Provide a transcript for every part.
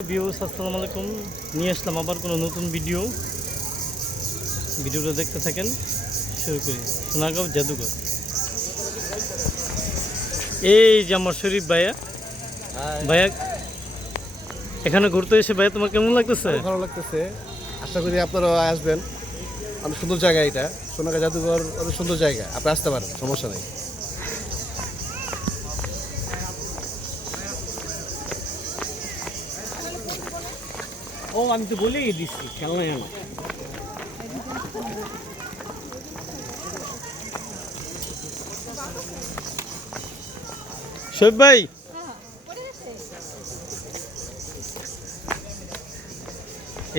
আসসালামু আলাইকুম, নিয়ে আসলাম আবার কোনো নতুন ভিডিওটা দেখতে থাকেন। শুরু করি। সোনাগাঁও জাদুঘর। এই যে আমার শরীফ ভাইয়া এখানে ঘুরতে এসে ভাইয়া তোমার কেমন লাগতেছে? ভালো লাগতেছে। আশা করি আপনারাও আসবেন। অনেক সুন্দর জায়গা এটা, সোনাগাঁও জাদুঘর অনেক সুন্দর জায়গা, আপনি আসতে পারেন, সমস্যা নেই। ও আমি তো বলেই দিচ্ছি খেলনা এলো। শোয়েব ভাই,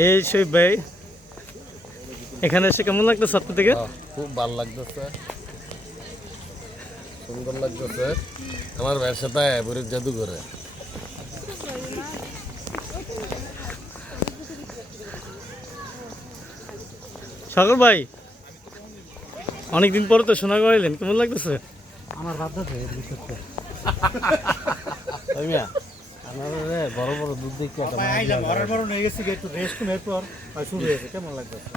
এই শোয়েব ভাই এখানে এসে কেমন লাগতেছে আপনার থেকে? খুব ভালো লাগতেছে, সুন্দর লাগতেছে। আমার ভাইয়ের সাথে বুড়ির জাদুঘরে সাগর ভাই, অনেকদিন পরে তো সোনাগাঁও এলেন, কেমন লাগতেছে? আমার রাধা বড় বড় দুধ দেখতে বড় নিয়ে গেছি, একটু রেস্ট নেওয়ার পর শুরু হয়েছে। কেমন লাগতেছে?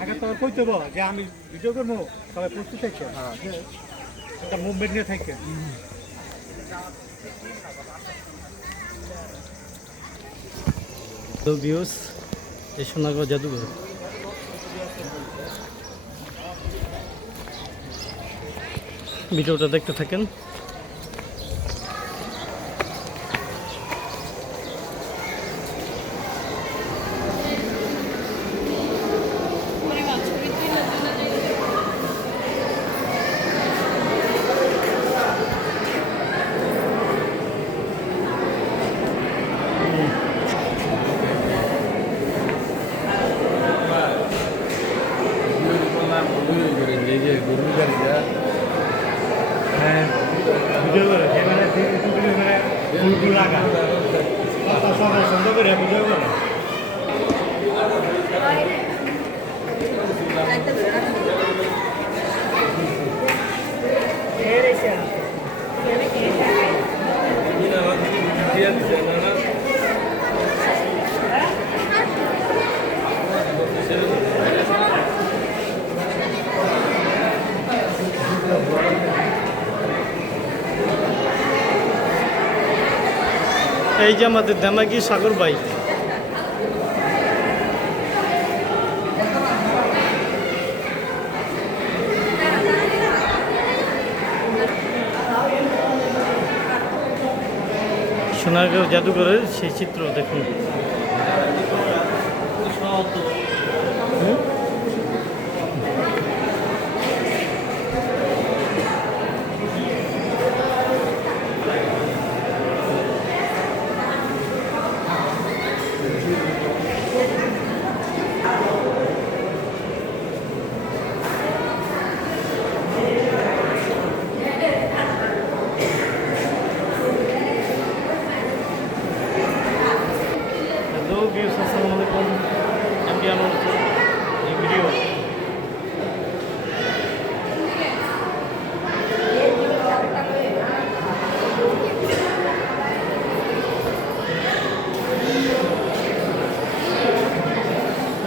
আগে তো কইতে বল যে আমি ভিডিও করবো, সবাই প্রস্তুত থাকছে, একটা মুভমেন্ট নিয়ে থাকছে। তো ভিউস, এই সোনাগাঁও জাদুঘর। ভিডিওটা দেখতে থাকেন। হ্যাঁ, ভিডিও করে ক্যামেরা করে লাগা সবাই সুন্দর করে ভিডিও করে। এই যে আমাদের দামাগি সাগর ভাই, সোনাগাঁও জাদুঘরের সেই চিত্র দেখুন। আসসালামু আলাইকুম, আমি আমার এই ভিডিও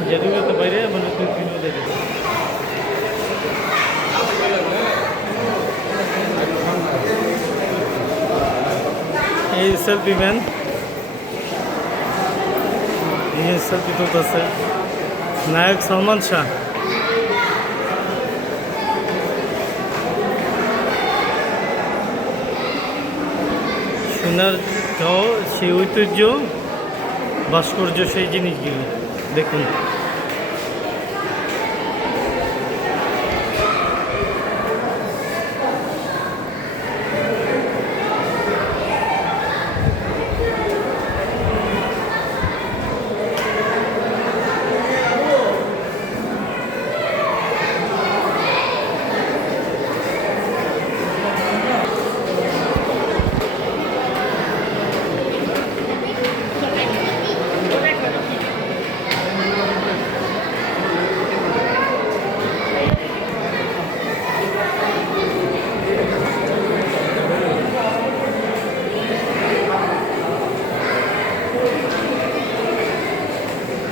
জাদুঘর তো বাইরে মানে ভিডিও দেখে এই সেলফি ম্যান, সেলফি তুলতেছে নায়ক সলমান শাহ। সোনারগাঁও সেই ঐতিহ্য, ভাস্কর্য, সেই জিনিসগুলো দেখুন।